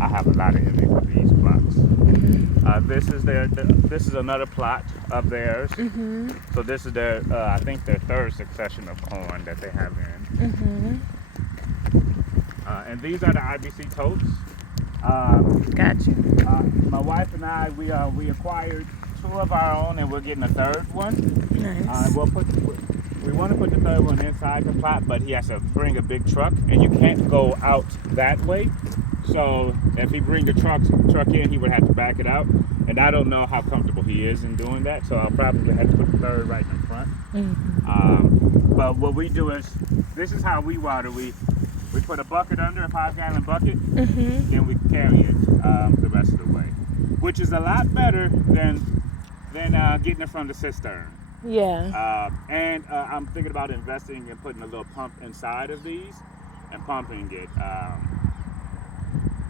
I have a lot of envy for these plots. This is another plot of theirs. So this is their, I think their third succession of corn that they have in. And these are the IBC totes. Gotcha. My wife and I, we acquired 2 of our own, and we're getting a 3rd one. Nice. We want to put the 3rd one inside the plot, but he has to bring a big truck, and you can't go out that way. So if he bring the truck in, he would have to back it out, and I don't know how comfortable he is in doing that. So I'll probably have to put the 3rd right in front. But what we do is, this is how we water. We put a bucket under, a 5-gallon bucket, then we carry it the rest of the way, which is a lot better than getting it from the cistern. Yeah. And I'm thinking about investing in putting a little pump inside of these and pumping it.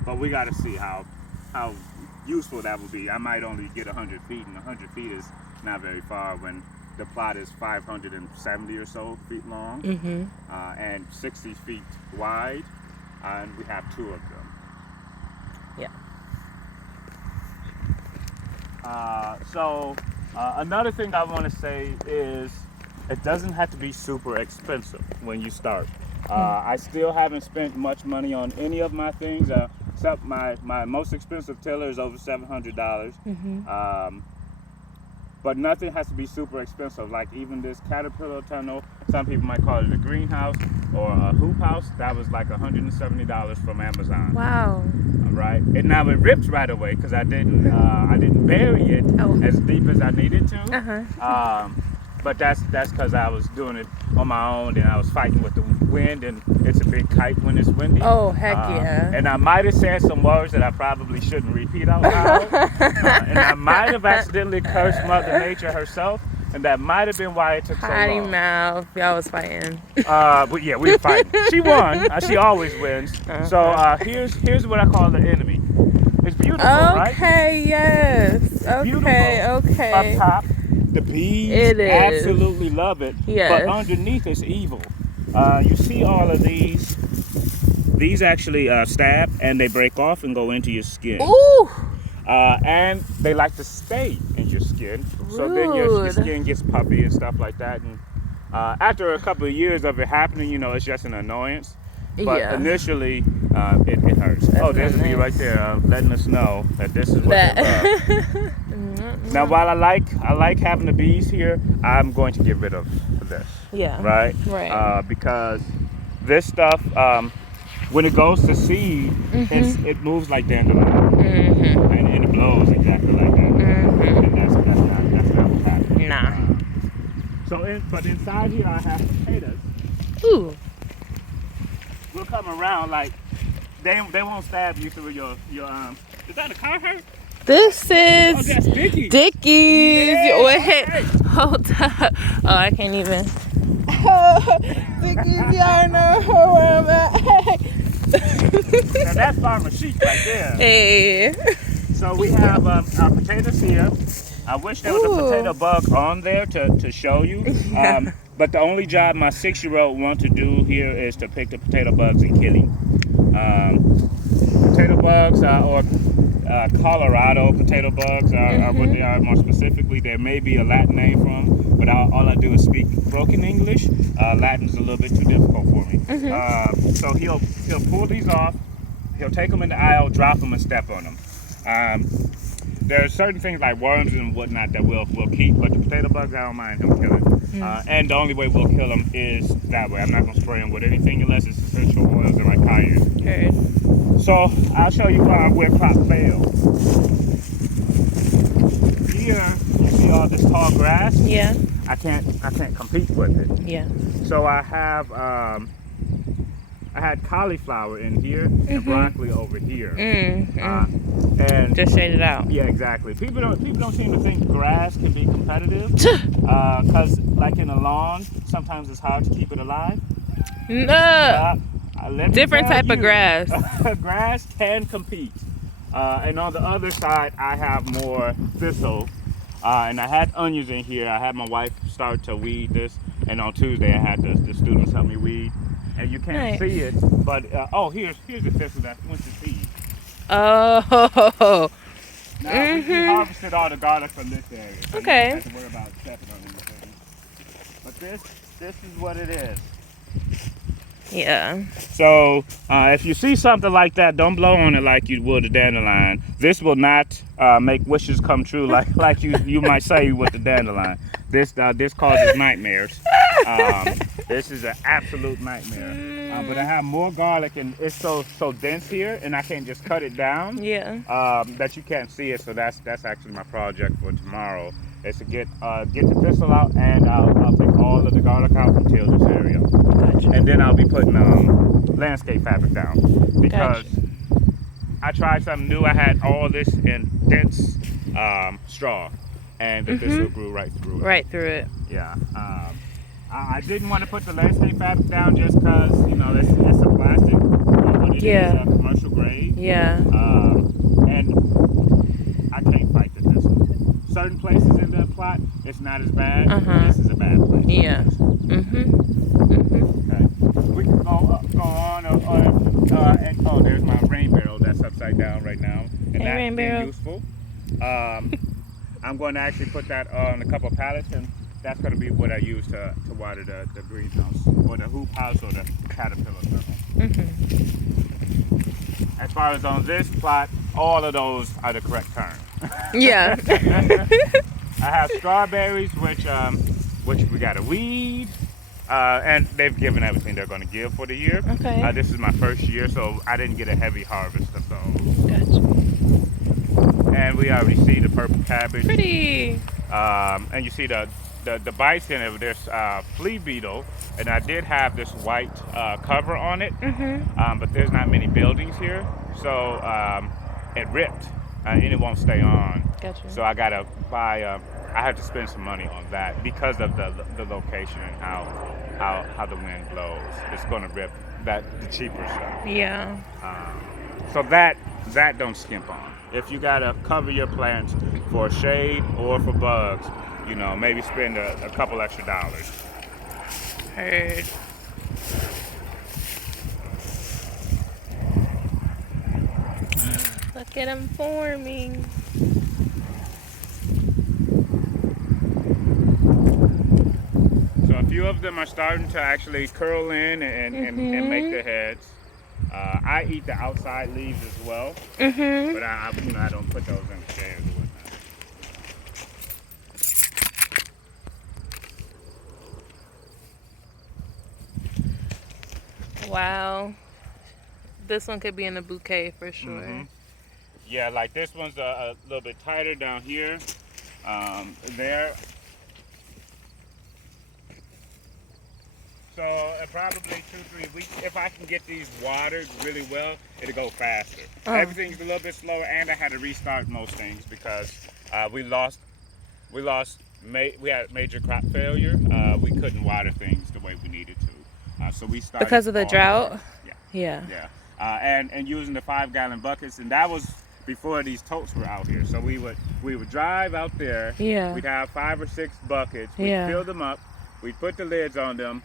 But we got to see how useful that will be. I might only get 100 feet, and 100 feet is not very far when the plot is 570 or so feet long and 60 feet wide, and we have 2 of them. So another thing I want to say is it doesn't have to be super expensive when you start. I still haven't spent much money on any of my things, except my most expensive tiller is over $700. But nothing has to be super expensive. Like even this caterpillar tunnel, some people might call it a greenhouse or a hoop house. That was like $170 from Amazon. Wow. Right, and now it ripped right away because I didn't bury it as deep as I needed to. But that's because I was doing it on my own, and I was fighting with the wind, and it's a big kite when it's windy. Oh, heck yeah. And I might have said some words that I probably shouldn't repeat out loud. And I might have accidentally cursed Mother Nature herself, and that might have been why it took so Potty long. mouth. Y'all was fighting. But yeah, we were fighting. She won. She always wins. So here's what I call the enemy. It's beautiful, right? Okay, yes. It's beautiful. Okay. Up top, the bees absolutely love it. Yes. But underneath it's evil. You see all of these. These actually stab and they break off and go into your skin. Ooh. And they like to stay in your skin. So then your skin gets puffy and stuff like that. And after a couple of years of it happening, it's just an annoyance. But initially, it hurts. That's there's a bee right there letting us know that this is what they love. Now, while I like having the bees here, I'm going to get rid of this. Yeah. Right? Because this stuff, when it goes to seed, it moves like dandelion. And it blows exactly like that. And that's not what's happening. Nah. But inside here I have potatoes. Ooh. We'll come around like they won't stab you through your Is that a car hurt? This is that's Dickies. Dickies. Yeah, Wait, okay. hold up. Oh, I can't even. Dickies, y'all know where I'm at. Now that's Farmer Chic right there. Hey. So we have our potatoes here. I wish there was a potato bug on there to show you. Yeah. But the only job my 6-year-old wants to do here is to pick the potato bugs and kill him. Potato bugs or Colorado potato bugs are what they are more specifically. There may be a Latin name for them, but all I do is speak broken English. Latin is a little bit too difficult for me. So he'll pull these off. He'll take them in the aisle, drop them, and step on them. There are certain things like worms and whatnot that we'll keep, but the potato bugs, I don't mind him killing. And the only way we'll kill them is that way. I'm not going to spray them with anything unless it's essential oils and like cayenne. Heard. So I'll show you where crop failed. Here, you see all this tall grass? Yeah. I can't compete with it. Yeah. So I had cauliflower in here and broccoli over here. And just shade it out. Yeah, exactly. People don't seem to think grass can be competitive, because like in a lawn, sometimes it's hard to keep it alive. No. Different type of grass. Grass can compete. And on the other side, I have more thistle. And I had onions in here. I had my wife start to weed this, and on Tuesday I had the students help me weed. And you can't see it, but here's the thistle that went to seed. Oh. Now we harvested all the garlic from this area. So Okay. You don't have to worry about stepping on anything. But this is what it is. Yeah. So if you see something like that, don't blow on it like you would a dandelion. This will not make wishes come true like you might say with the dandelion. This causes nightmares. This is an absolute nightmare. But I have more garlic, and it's so dense here, and I can't just cut it down. Yeah. That you can't see it. So that's actually my project for tomorrow. Is to get the thistle out, and I'll take all of the garlic out and till this area. Gotcha. And then I'll be putting landscape fabric down because I tried something new. I had all this in dense straw, and the thistle grew right through it. Right through it. Yeah. I didn't want to put the landscape fabric down just because it's a plastic, but it is a commercial grade. Yeah. And I can't fight the thistle. Certain places in the plot, it's not as bad. This is a bad place. Yeah. Okay. We can go on. And there's my rain barrel that's upside down right now, and that's rain being barrel. useful. I'm going to actually put that on a couple of pallets, and that's going to be what I use to water the greenhouse, or the hoop house, or the caterpillar tunnel. As far as on this plot, all of those are the correct term. Yeah. I have strawberries, which we got to weed, and they've given everything they're going to give for the year. Okay. This is my first year, so I didn't get a heavy harvest of those. Gotcha. And we already see the purple cabbage. Pretty. And you see the bites in it. There's flea beetle, and I did have this white cover on it, but there's not many buildings here, so it ripped. And it won't stay on. Gotcha. So I gotta buy. I have to spend some money on that because of the location and how the wind blows. It's gonna rip the cheaper stuff. Yeah. So that don't skimp on. If you gotta cover your plants for shade or for bugs, maybe spend a couple extra dollars. Heard. Look at them forming. So a few of them are starting to actually curl in and make their heads. I eat the outside leaves as well, but I don't put those in the shade or whatnot. Wow. This one could be in a bouquet for sure. Yeah, like this one's a little bit tighter down here. There. So probably 2-3 weeks. If I can get these watered really well, it'll go faster. Everything's a little bit slower, and I had to restart most things because we had major crop failure. We couldn't water things the way we needed to. So we started Because of the drought? Yeah. And using the 5-gallon buckets, and that was before these totes were out here. So we would drive out there. Yeah. We'd have 5 or 6 buckets. We'd fill them up. We'd put the lids on them.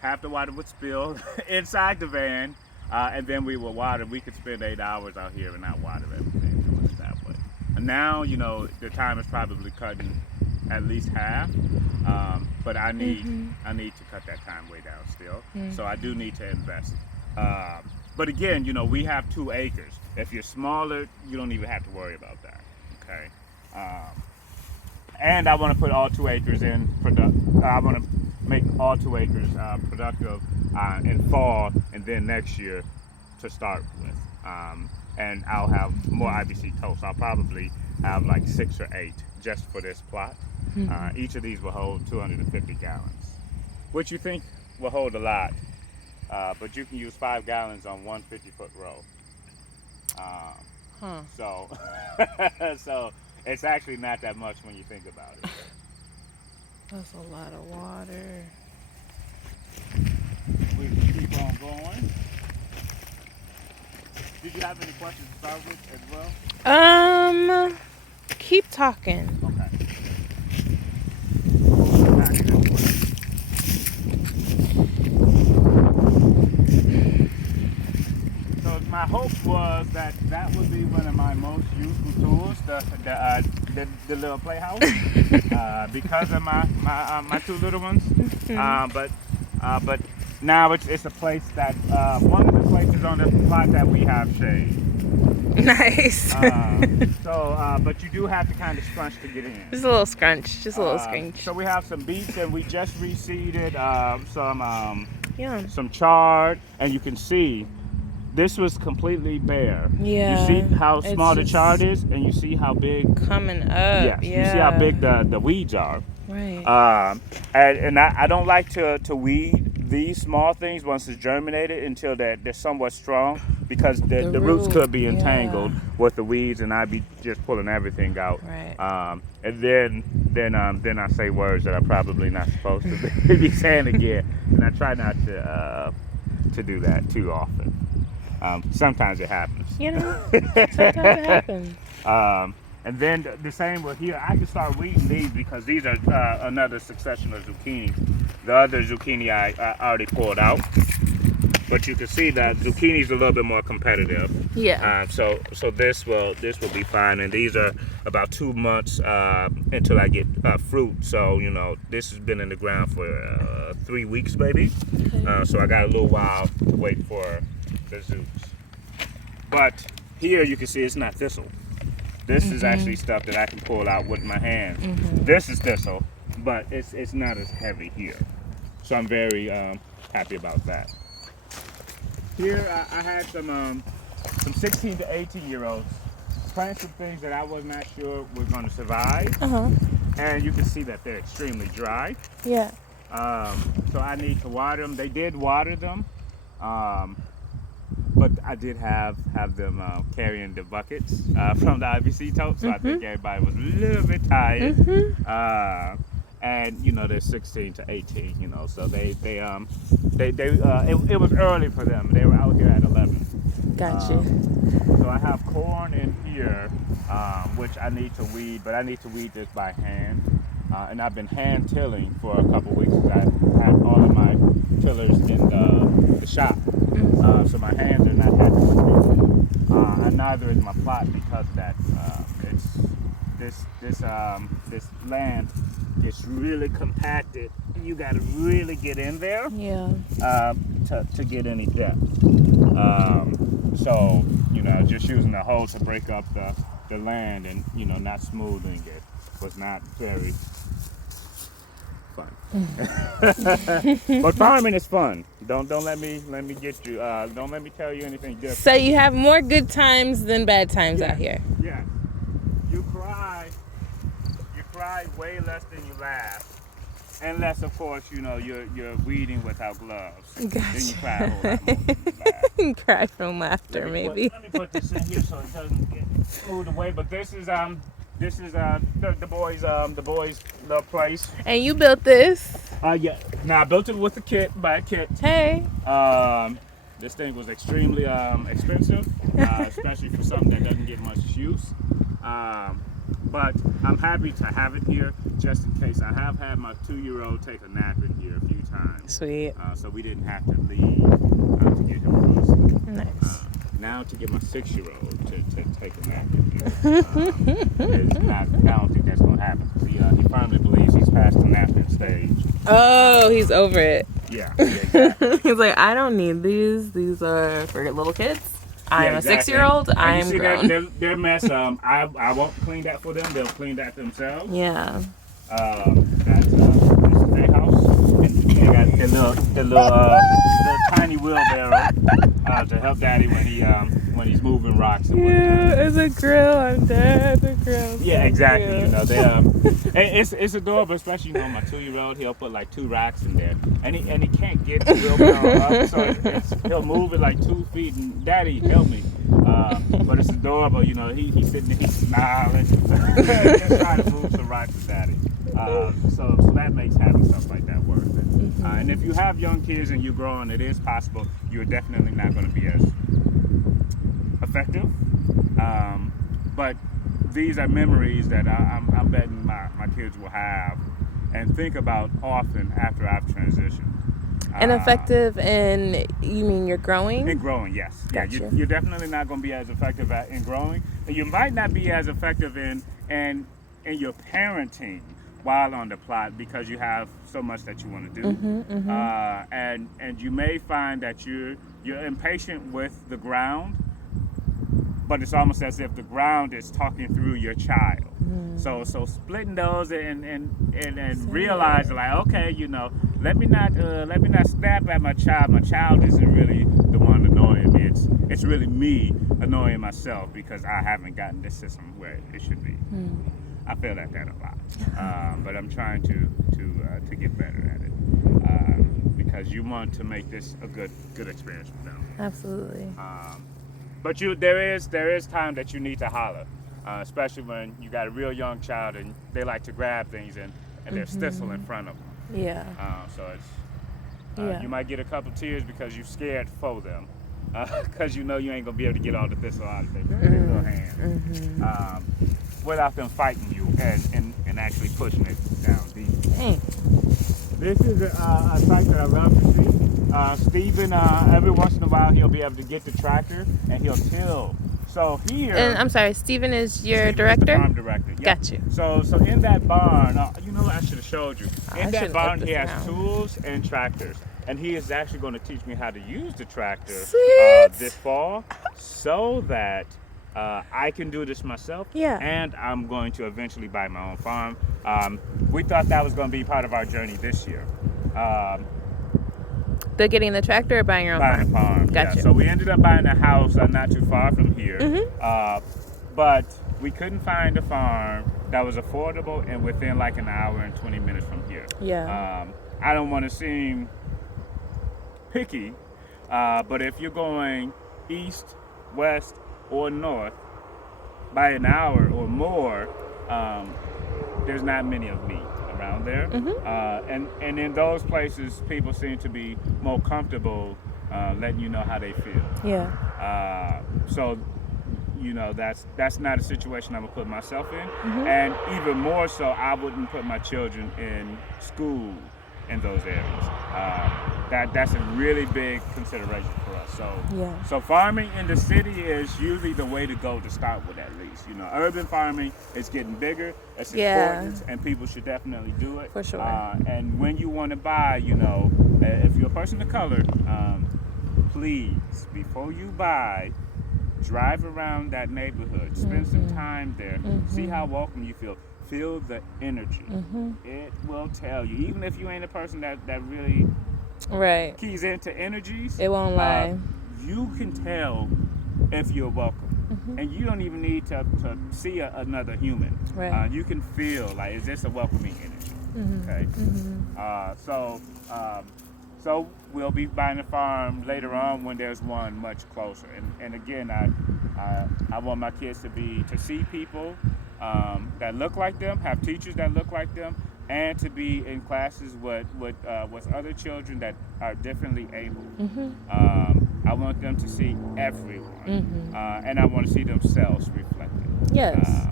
Half the water would spill inside the van, and then we would water. We could spend 8 hours out here and not water everything that way. And now, the time is probably cutting at least half, but I need to cut that time way down still. So I do need to invest. But again, we have 2 acres. If you're smaller, you don't even have to worry about that. Okay. And I want to put all 2 acres in I want to make all 2 acres productive in fall, and then next year to start with. And I'll have more IBC toast. I'll probably have like 6 or 8 just for this plot. Each of these will hold 250 gallons, which you think will hold a lot, but you can use 5 gallons on one 50-foot row. So it's actually not that much when you think about it. That's a lot of water. We can keep on going. Did you have any questions to start with as well? Keep talking. Okay. So it's my my hope was that would be one of my most useful tools, the little playhouse, because of my two little ones. But now it's a place that one of the places on the plot that we have shade. Nice. But you do have to kind of scrunch to get in. Just a little scrunch. Just a little scrunch. So we have some beets, and we just reseeded Yeah. some chard, and you can see this was completely bare. Yeah. You see how it's small the just chard is, and you see how big. coming up. Yes. Yeah. You see how big the weeds are. Right. And I don't like to weed these small things once it's germinated until they're somewhat strong, because the roots could be entangled with the weeds, and I'd be just pulling everything out. Right. And then I say words that I'm probably not supposed to be saying again, and I try not to do that too often. Sometimes it happens. You know, sometimes it happens. And then the same with here. I can start weeding these because these are another succession of zucchini. The other zucchini I already pulled out, but you can see that zucchini's a little bit more competitive. Yeah. So this will be fine. And these are about 2 months until I get fruit. So this has been in the ground for 3 weeks maybe. Okay. So I got a little while to wait for the zoots. But here you can see it's not thistle. This is actually stuff that I can pull out with my hands. This is thistle, but it's not as heavy here. So I'm very happy about that. Here I had some 16 to 18 year olds planting some things that I was not sure were going to survive. And you can see that they're extremely dry. Yeah. So I need to water them. They did water them. But I did have them carrying the buckets from the IBC tote, so I think everybody was a little bit tired. And they're 16 to 18, so it was early for them. They were out here at 11. Gotcha. So I have corn in here, which I need to weed, but I need to weed this by hand. And I've been hand tilling for a couple weeks. I had all of my tillers in the shop. So my hands are not that free. And neither is my plot because of that. This land is really compacted. You got to really get in there. Yeah. To get any depth. So just using a hoe to break up the land and not smoothing it was not very fun. But farming is fun. Don't let me get you. Don't let me tell you anything different. So you have more good times than bad times out here. Yeah. You cry way less than you laugh. Unless, of course, you're weeding without gloves. Gotcha. Then you cry a whole lot more than you laugh. Cry from laughter, maybe. Let me put this in here so it doesn't get moved away. But this is the boys' little place. And you built this. Yeah. Now I built it with by a kit. Hey. This thing was extremely expensive, especially for something that doesn't get much use. But I'm happy to have it here just in case. I have had my 2-year-old take a nap in here a few times. Sweet. So we didn't have to leave to get him close. Nice. Now to get my 6-year-old to take a nap in here, I don't think that's going to happen. He firmly believes he's past the napping stage. Oh, he's over it. Yeah, exactly. He's like, I don't need these. These are for little kids. I'm exactly. a 6-year-old. And I'm you see grown. Their mess. I won't clean that for them. They'll clean that themselves. Yeah. That's their house. And they got the little tiny wheelbarrow to help Daddy when he's moving rocks. And Yeah, it's a grill. I'm dead. The grill. Yeah, exactly. It's adorable, especially my 2-year-old. He'll put like 2 racks in there, and he can't get the wheelbarrow up, so he'll move it like 2 feet. And Daddy, help me! But it's adorable. He's sitting there, he's smiling, just trying to move some rocks with Daddy. So that makes having stuff like that worth it. And if you have young kids and you're growing, it is possible. You're definitely not going to be as effective. But these are memories that I'm betting my kids will have and think about often after I've transitioned. And effective in, you mean you're growing? In growing, yes. Gotcha. Yeah, you're definitely not going to be as effective in growing. And you might not be as effective in your parenting while on the plot because you have so much that you want to do. And you may find that you're impatient with the ground, but it's almost as if the ground is talking through your child. So splitting those and realizing like, okay, let me not snap at my child. My child isn't really the one annoying me. It's really me annoying myself because I haven't gotten this system where it should be. I feel that a lot, but I'm trying to get better at it because you want to make this a good experience for them. Absolutely. But there is time that you need to holler, especially when you got a real young child and they like to grab things and they're stizzle in front of them. Yeah. So it's you might get a couple tears because you're scared for them, because you ain't gonna be able to get all the thistle out of their little hand, without them fighting you and actually pushing it down deep. Dang. This is a sight that I love to see. Stephen, every once in a while, he'll be able to get the tractor and he'll till. So here. And I'm sorry, Stephen is your Stephen director? Is the farm director. Yeah. Got you. So in that barn, I should have showed you. In that barn, he has down. tools and tractors. And he is actually going to teach me how to use the tractor this fall so that I can do this myself. Yeah. And I'm going to eventually buy my own farm. We thought that was going to be part of our journey this year. The getting the tractor or buying your own buying farm? a farm. Gotcha. Yeah. So we ended up buying a house not too far from here. But we couldn't find a farm that was affordable and within like an hour and 20 minutes from here. Yeah. I don't want to seem picky, but if you're going east, west, or north by an hour or more, there's not many of me around there. And in those places, people seem to be more comfortable letting you know how they feel. Yeah. So that's not a situation I'm gonna put myself in, and even more so, I wouldn't put my children in school in those areas. That's a really big consideration for us. So farming in the city is usually the way to go to start with, at least. Urban farming is getting bigger. It's important, and people should definitely do it. For sure. And when you want to buy, if you're a person of color, please, before you buy, drive around that neighborhood, spend some time there, see how welcome you feel. Feel the energy. It will tell you, even if you ain't a person that really keys into energies, it won't lie. You can tell if you're welcome. And you don't even need to see another human. You can feel like, is this a welcoming energy? Okay. So we'll be buying a farm later on when there's one much closer. And again, I want my kids to see people that look like them, have teachers that look like them, and to be in classes with other children that are differently able. I want them to see everyone, and I want to see themselves reflected. Yes.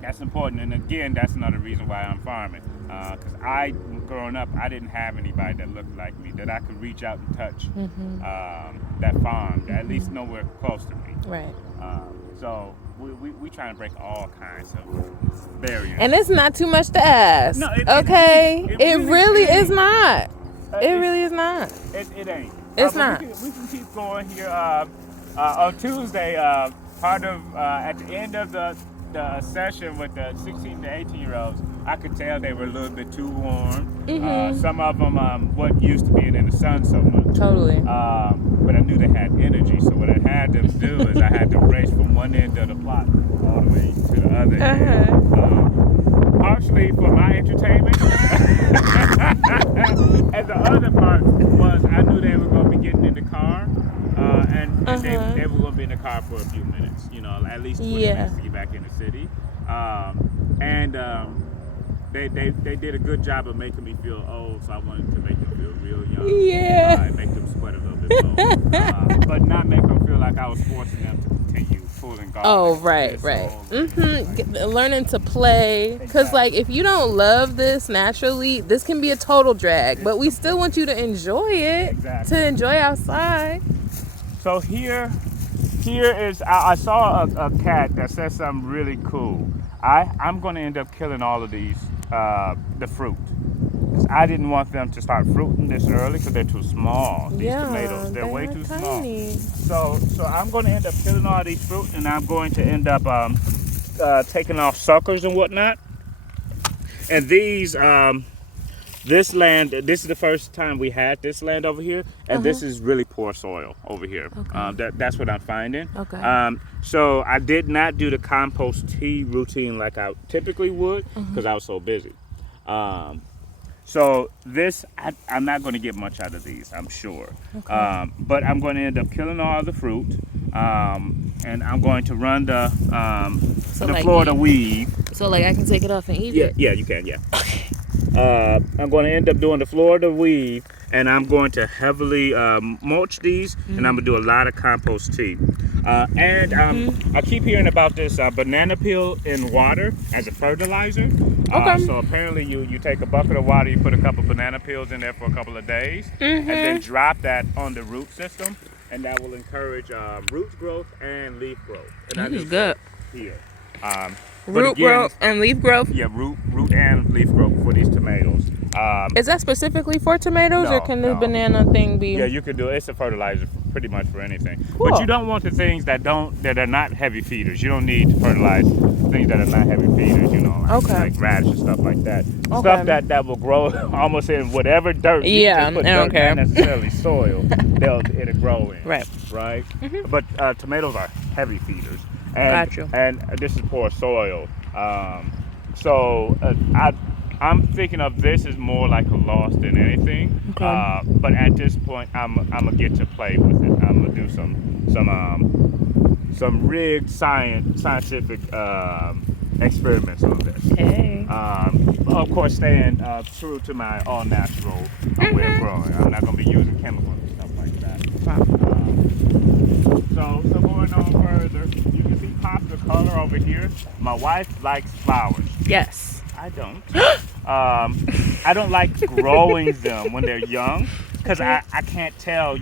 That's important, and again, that's another reason why I'm farming. Because growing up, I didn't have anybody that looked like me that I could reach out and touch that farm, at least nowhere close to me. Right. So we trying to break all kinds of barriers. And it's not too much to ask. No, it really is not. It really is not. It ain't. It's not. We can keep going here. On Tuesday, part of at the end of the session with the 16 to 18-year-olds, I could tell they were a little bit too warm. Some of them wasn't used to being in the sun so much. Totally. But I knew they had energy, so what I had them do is I had them race from one end of the plot all the way to the other end. Partially for my entertainment, and the other part was I knew they were going to be getting in the car, and they were going to be in the car for a few minutes, at least 20 minutes to get back in the city. They did a good job of making me feel old, so I wanted to make them feel real young. And make them sweat a little bit more. But not make them feel like I was forcing them to continue pulling garlic. Oh, right. Learning to play. Because, like, if you don't love this naturally, this can be a total drag. But we still want you to enjoy it. Exactly. To enjoy outside. So here is, I saw a cat that said something really cool. I'm going to end up killing all of these, the fruit. Because I didn't want them to start fruiting this early because they're too small. These tomatoes, they're way too tiny. small. So I'm going to end up killing all these fruit, and I'm going to end up taking off suckers and whatnot. And these, this land, this is the first time we had this land over here, and this is really poor soil over here. Okay. That's what I'm finding. Okay. So I did not do the compost tea routine like I typically would because I was so busy. So this, I'm not going to get much out of these, I'm sure. Okay. But I'm going to end up killing all the fruit, and I'm going to run the like Florida weave. So, like, I can take it off and eat it? Yeah, you can, yeah. I'm going to end up doing the Florida weave, and I'm going to heavily mulch these, and I'm going to do a lot of compost tea. I keep hearing about this banana peel in water as a fertilizer. So apparently you take a bucket of water, you put a couple banana peels in there for a couple of days, and then drop that on the root system, and that will encourage root growth and leaf growth. And This is good. Here. Root growth and leaf growth? Yeah, root and leaf growth for these tomatoes. Is that specifically for tomatoes, or can this banana thing be? Yeah, you could do it. It's a fertilizer pretty much for anything. Cool. But you don't want the things that are not heavy feeders. You don't need to fertilize things that are not heavy feeders, like radish and stuff like that. Stuff that will grow almost in whatever dirt. Yeah, I don't care. Not necessarily soil. It'll grow in. Right. But tomatoes are heavy feeders. And this is poor soil. I'm thinking of this as more like a loss than anything. Okay. But at this point, I'm gonna get to play with it. I'm gonna do some rigged scientific experiments on this. Okay. Of course, staying true to my all natural way of growing. I'm not gonna be using chemicals and stuff like that. Wow. So going on further, you can see pops of color over here. My wife likes flowers. Yes. I don't. I don't like growing them when they're young because I can't tell,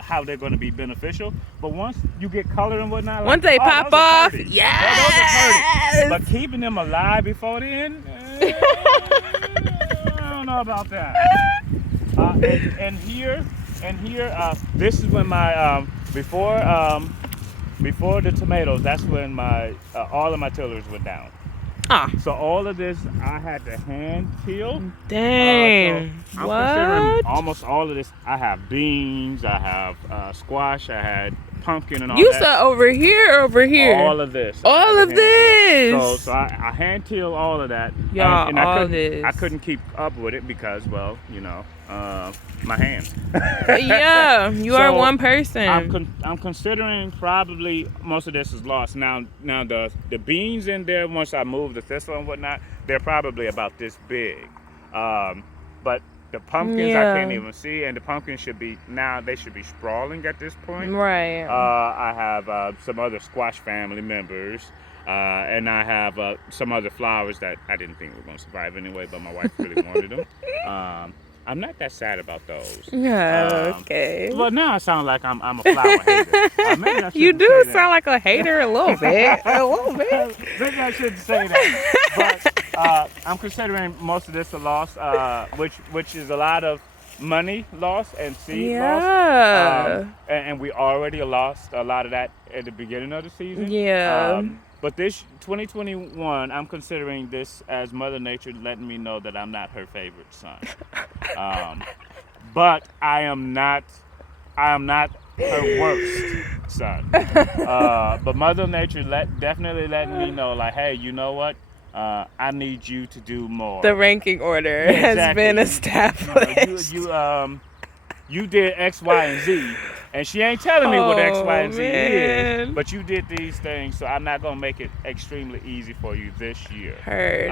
how they're going to be beneficial. But once you get color and whatnot, once they pop off, those yes. are pretty. But keeping them alive before then, I don't know about that. And here, this is when my before the tomatoes, that's when my all of my tillers went down. So all of this I had to hand peel. Dang. So I'm considering almost all of this. I have beans, I have squash, I had pumpkin and all that. You said over here or over here? All of this. All of this. So I hand till all of that. Y'all, and I couldn't keep up with it because, my hands. Yeah, you are one person. I'm considering probably most of this is lost. Now the beans in there, once I move the thistle and whatnot, they're probably about this big. But the pumpkins I can't even see, and the pumpkins should be sprawling at this point. Right. I have some other squash family members. And I have some other flowers that I didn't think were going to survive anyway, but my wife really wanted them. I'm not that sad about those. Yeah, okay. Well, now I sound like I'm a flower hater. Maybe I you do sound like like a hater a little bit. A little bit. Maybe I shouldn't say that. But I'm considering most of this a loss, which is a lot of money lost and seed lost. And we already lost a lot of that at the beginning of the season. Yeah. But this 2021, I'm considering this as Mother Nature letting me know that I'm not her favorite son. But I am not her worst son. But Mother Nature definitely letting me know, like, hey, you know what? I need you to do more. The ranking order has been established. You did X, Y, and Z, and she ain't telling me what X, Y, and Z is. Man. But you did these things, so I'm not gonna make it extremely easy for you this year. Heard.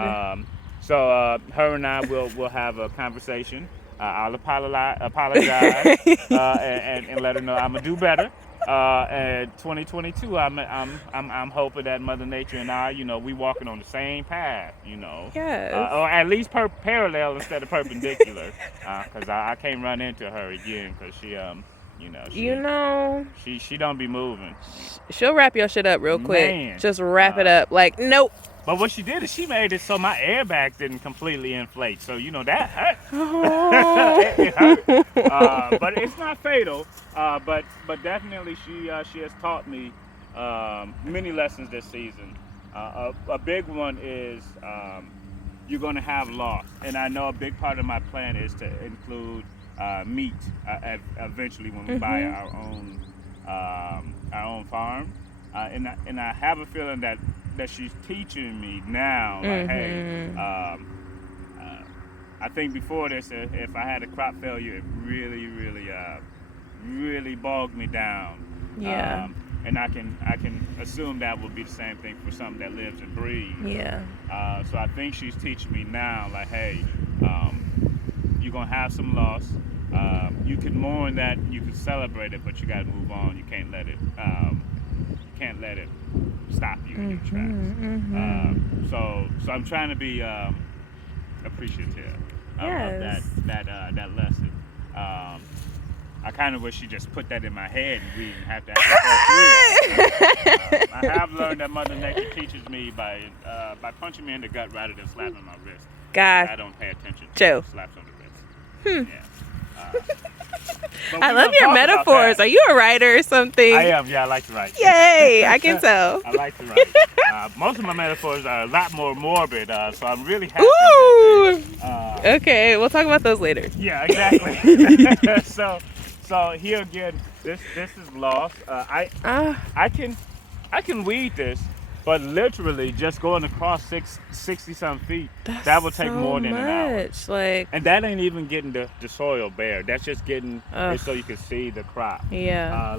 So her and I will have a conversation I'll apologize and let her know I'm gonna do better. And 2022, I'm hoping that Mother Nature and I, we walking on the same path, Yes. or at least parallel instead of perpendicular, because I can't run into her again, because she she don't be moving. She'll wrap your shit up real quick. Man. Just wrap it up. Like, nope. But what she did is she made it so my airbags didn't completely inflate. So, that hurt. Oh. it hurt. But it's not fatal. But definitely she has taught me many lessons this season. A big one is you're going to have loss. And I know a big part of my plan is to include meat eventually when we buy our own farm. And I have a feeling that she's teaching me now, like, hey, I think before this, if I had a crop failure, it really bogged me down. Yeah. And I can assume that will be the same thing for something that lives and breathes. Yeah. So I think she's teaching me now, like, hey, you're gonna have some loss. You can mourn that, you can celebrate it, but you gotta move on. You can't let it. Can't let it stop you in your tracks. So I'm trying to be appreciative of that lesson. I kind of wish she just put that in my head and we didn't have to I have learned that Mother Nature teaches me by punching me in the gut rather than slapping my wrist. God. I don't pay attention to Joe. slaps on the wrist. Yeah. I love your metaphors. Are you a writer or something? I am. Yeah, I like to write. Yay! I can tell. I like to write. Most of my metaphors are a lot more morbid, so I'm really happy. Ooh! Okay, we'll talk about those later. Yeah, exactly. So here again, this is lost. I can weed this, but literally just going across 60-some feet, that will take more than an hour. Like, and that ain't even getting the soil bare. That's just getting it so you can see the crop. Yeah.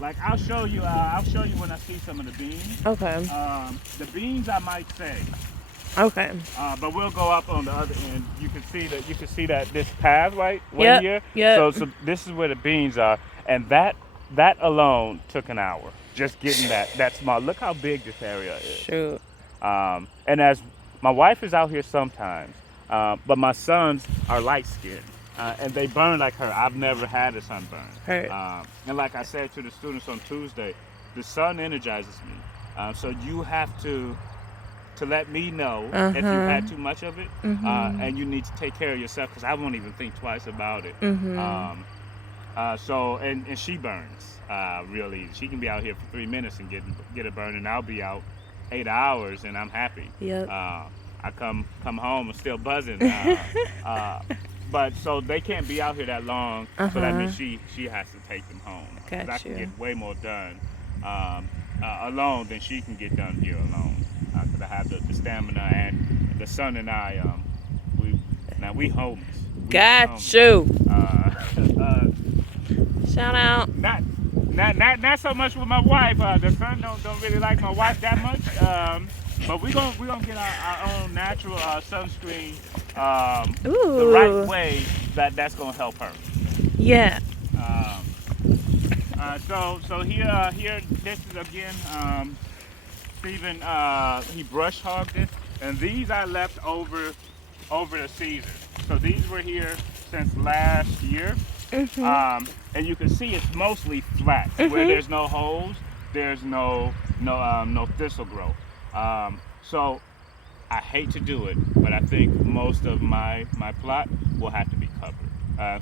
Like I'll show you when I see some of the beans. Okay. The beans I might say. Okay. But we'll go up on the other end. You can see that this path right here. Yeah. So this is where the beans are, and that alone took an hour. Just getting that small. Look how big this area is. Shoot. And as my wife is out here sometimes, but my sons are light skinned. And they burn like her. I've never had a sunburn. And like I said to the students on Tuesday, the sun energizes me. So you have to let me know if you had too much of it, and you need to take care of yourself, because I won't even think twice about it. So she burns real easy. She can be out here for 3 minutes and get a burn, and I'll be out 8 hours, and I'm happy. Yep. I come home and still buzzing. But so they can't be out here that long, so that means she has to take them home. Gotcha. I can get way more done alone than she can get done here alone. Because I have the stamina, and the son and I, we homies. Got you. Shout out. Not so much with my wife. The son don't really like my wife that much. But we gonna get our own natural sunscreen the right way that's gonna help her. Yeah. So here this is again. Stephen, he brush hogged it, and these I left over the season. So these were here since last year, and you can see it's mostly flat. Where there's no holes, there's no thistle growth. So I hate to do it, but I think most of my plot will have to be covered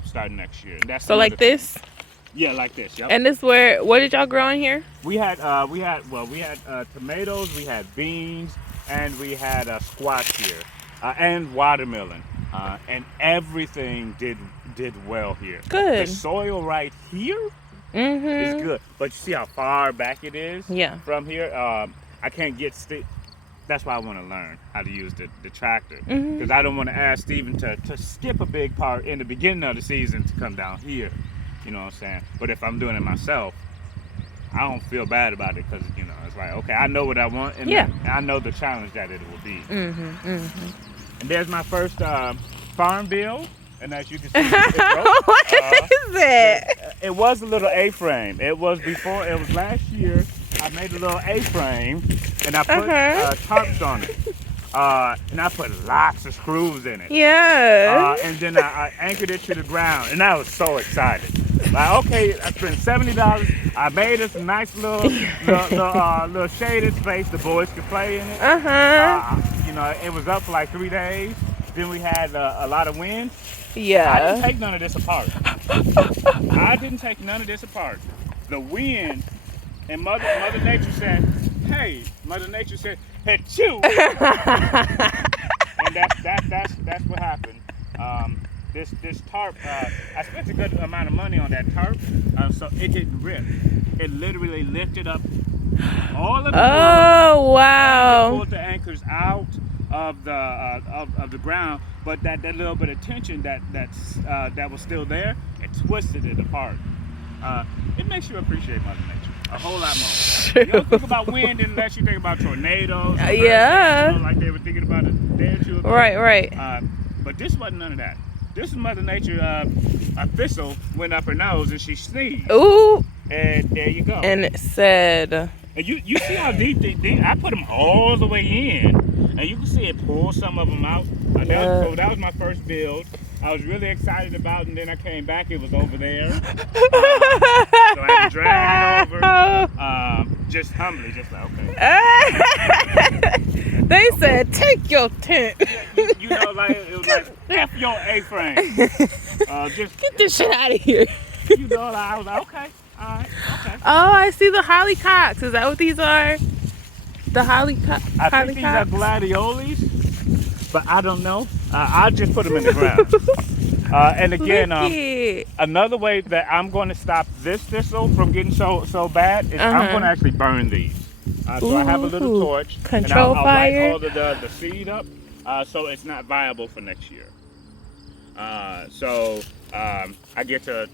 starting next year. And that's so like this. Yeah, like this. Yep. And this what did y'all grow in here? We had tomatoes, we had beans, and we had squash here, and watermelon, and everything did well here. Good. The soil right here is good, but you see how far back it is. Yeah. From here, I can't get That's why I want to learn how to use the tractor, because I don't want to ask Stephen to skip a big part in the beginning of the season to come down here. You know what I'm saying? But if I'm doing it myself, I don't feel bad about it, because it's like, okay, I know what I want, and I know the challenge that it will be. And there's my first farm bill, and as you can see, it broke. What is it? It was a little A-frame. It was last year. I made a little A-frame, and I put tarps on it. And I put lots of screws in it. Yeah. And then I anchored it to the ground, and I was so excited. Like, okay, I spent $70. I made us a nice little shaded space the boys could play in it. You know, it was up for like 3 days. Then we had a lot of wind. Yeah. I didn't take none of this apart. I didn't take none of this apart. The wind, and Mother Nature said, "Hey," Mother Nature said, "Hit you." And that's what happened. This tarp, I spent a good amount of money on that tarp, so it didn't rip. It literally lifted up all of the wood, wow. pulled the anchors out of the ground, but that little bit of tension that was still there, it twisted it apart. It makes you appreciate Mother Nature a whole lot more. You don't think about wind unless you think about tornadoes. Yeah. You know, like they were thinking about a day or two ago. Right. But this wasn't none of that. This is Mother Nature. A thistle went up her nose and she sneezed. Ooh. And there you go. And it said. And you see how deep I put them all the way in, and you can see it pull some of them out. So that was my first build. I was really excited about it, and then I came back, it was over there. So I had to drag it over, just humbly, just like, okay. They said, take your tent. You know, like, it was like, F your A-frame. Just get this shit out of here. You know, like, I was like, okay, all right, okay. Oh, I see the hollycocks. Is that what these are? The hollycocks? I think these are gladioles, but I don't know. I'll just put them in the ground. And again, another way that I'm going to stop this thistle from getting so bad is I'm going to actually burn these. So I have a little torch. Control and I'll fire. light all the seed up, so it's not viable for next year. I get to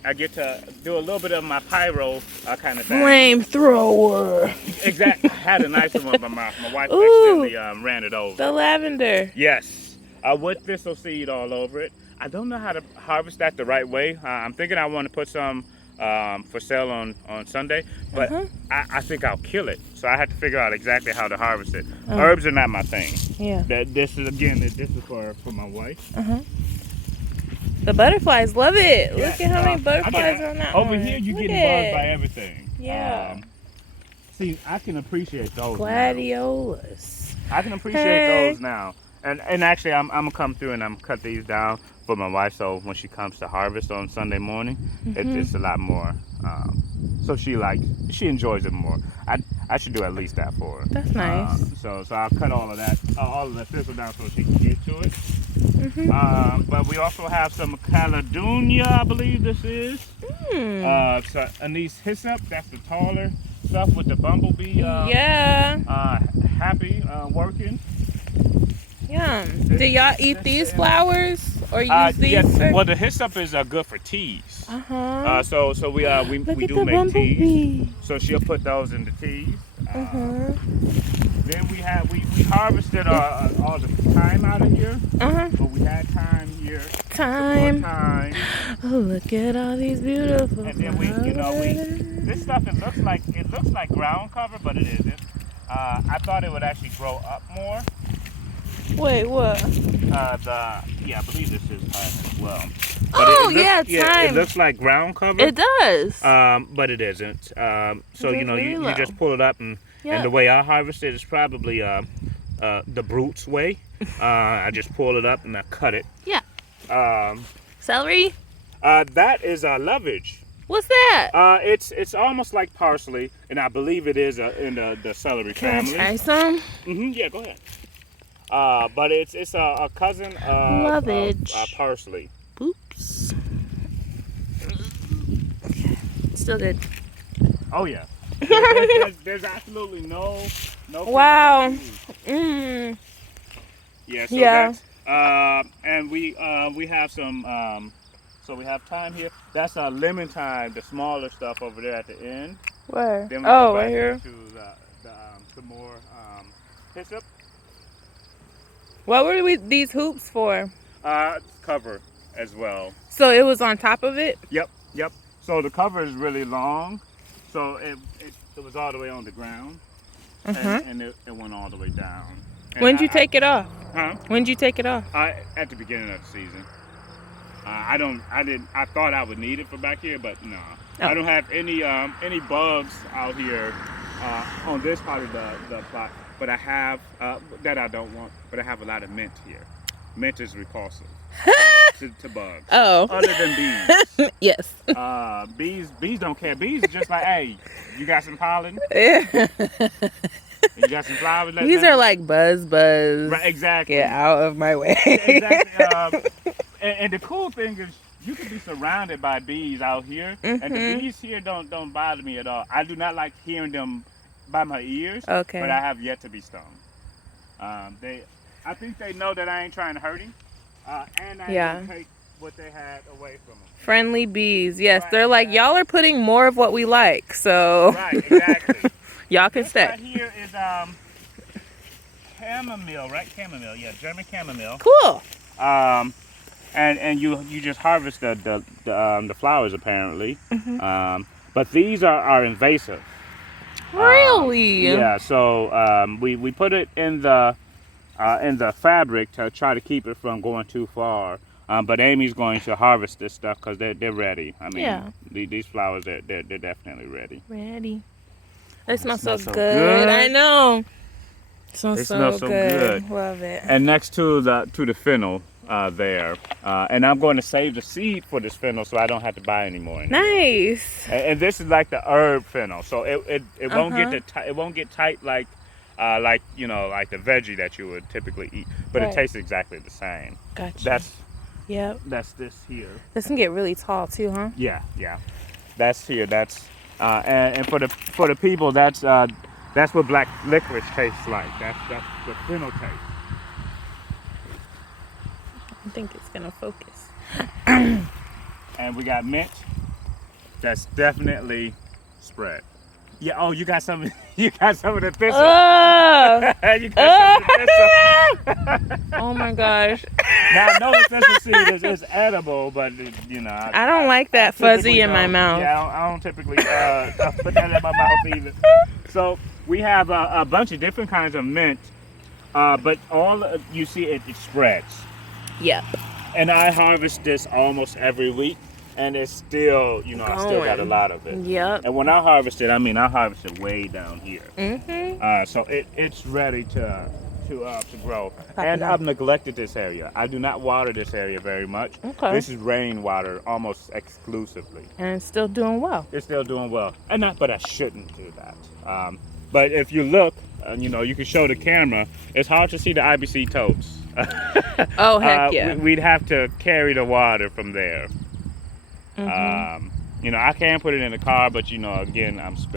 do a little bit of my pyro kind of thing. Flamethrower. Exactly. I had a nice one, but my wife accidentally ran it over. The lavender. Yes. With thistle seed all over it. I don't know how to harvest that the right way. I'm thinking I want to put some for sale on Sunday, but I think I'll kill it. So I have to figure out exactly how to harvest it. Herbs are not my thing. Yeah. This is for my wife. The butterflies love it. Yeah, Look at how many butterflies are on that over one. here, you're Look getting buzzed by everything. Yeah. See, I can appreciate those. Gladiolas. I can appreciate those now. And actually, I'm gonna come through and I'm gonna cut these down for my wife. So when she comes to harvest on Sunday morning, it's a lot more. So she enjoys it more. I should do at least that for her. That's nice. So I'll cut all of the thistle down so she can get to it. But we also have some Caledonia, I believe this is. So anise hyssop, that's the taller stuff with the bumblebee. Happy working. Yum. Do y'all eat these flowers or use these? Yes. For... Well, the hyssop is good for teas. So we Look do at the make bumblebee. teas. So she'll put those in the teas. Then we harvested all the thyme out of here. But we had thyme here. Thyme. Thyme. Oh, look at all these beautiful And then this stuff it looks like ground cover, but it isn't. I thought it would actually grow up more. Wait, what? I believe this is thyme as well. But thyme. It looks like ground cover. It does. But it isn't. So really you just pull it up and the way I harvest it is probably the Brute's way. I just pull it up and I cut it. Yeah. Celery? That is lovage. What's that? It's almost like parsley, and I believe it is in the celery family. Can I try some? Yeah, go ahead. But it's a cousin of lovage. Parsley. Oops. Still good. Oh yeah. There's absolutely no. Wow. Yeah. So that's, and we have some. So we have thyme here. That's lemon thyme, the smaller stuff over there at the end. Where? Then we go back right here. into some more hyssop. What were these hoops for? Cover. as well. So it was on top of it? Yep. So the cover is really long, so it was all the way on the ground, and it went all the way down. And When'd you take it off? Huh? When'd you take it off? At the beginning of the season. I thought I would need it for back here, but no. Oh. I don't have any bugs out here on this part of the plot, but I have that I don't want. But I have a lot of mint here. Mint is repulsive to bugs. Oh. Other than bees. Yes. Bees don't care. Bees are just like, hey, you got some pollen? Yeah. You got some flowers? These are like buzz. Right, exactly. Get out of my way. Exactly. And the cool thing is you can be surrounded by bees out here, and the bees here don't bother me at all. I do not like hearing them by my ears, Okay. but I have yet to be stung. I think they know that I ain't trying to hurt him, and I ain't gonna take what they had away from them. Friendly bees. Yes, Right, they're like, exactly. y'all are putting more of what we like, so Right, exactly. y'all can This stay. right here is chamomile, right? Chamomile, yeah, German chamomile. Cool. And you just harvest the flowers apparently. But these are invasive. Really? Yeah. So we put it in the fabric to try to keep it from going too far. But Amy's going to harvest this stuff because they're ready. I mean, Yeah. these flowers they're definitely ready. Ready. They smell so smells so good. good. I know. Smells They so smell so good. Love it. And next to the fennel there, and I'm going to save the seed for this fennel so I don't have to buy any more. Nice. And this is like the herb fennel, so it won't it won't get tight like like the veggie that you would typically eat, but Right. it tastes exactly the same. Gotcha. Yep. This here. This can get really tall too, huh? Yeah. That's here. That's and for the people that's what black licorice tastes like. That's what fennel tastes. I think it's gonna focus. And we got mint. That's definitely spread. Yeah. Oh, you got some. You got some of the thistle. Oh! You got some of the thistle. Oh my gosh. Now I know the thistle seed is edible, but I don't like that fuzzy in my mouth. Yeah, I don't typically put that in my mouth either. So we have a bunch of different kinds of mint, but you see it spreads. Yep. And I harvest this almost every week, and it's still, I still got a lot of it. Yep. And when I harvest it, I harvest it way down here. Mm-hmm. So it's ready to grow. Pop And it up. I've neglected this area. I do not water this area very much. Okay. This is rainwater almost exclusively. And it's still doing well. It's still doing well. But I shouldn't do that. But if you look, you can show the camera, it's hard to see the IBC totes. Oh, heck yeah. We'd have to carry the water from there. Mhm. I can put it in the car, but again, I'm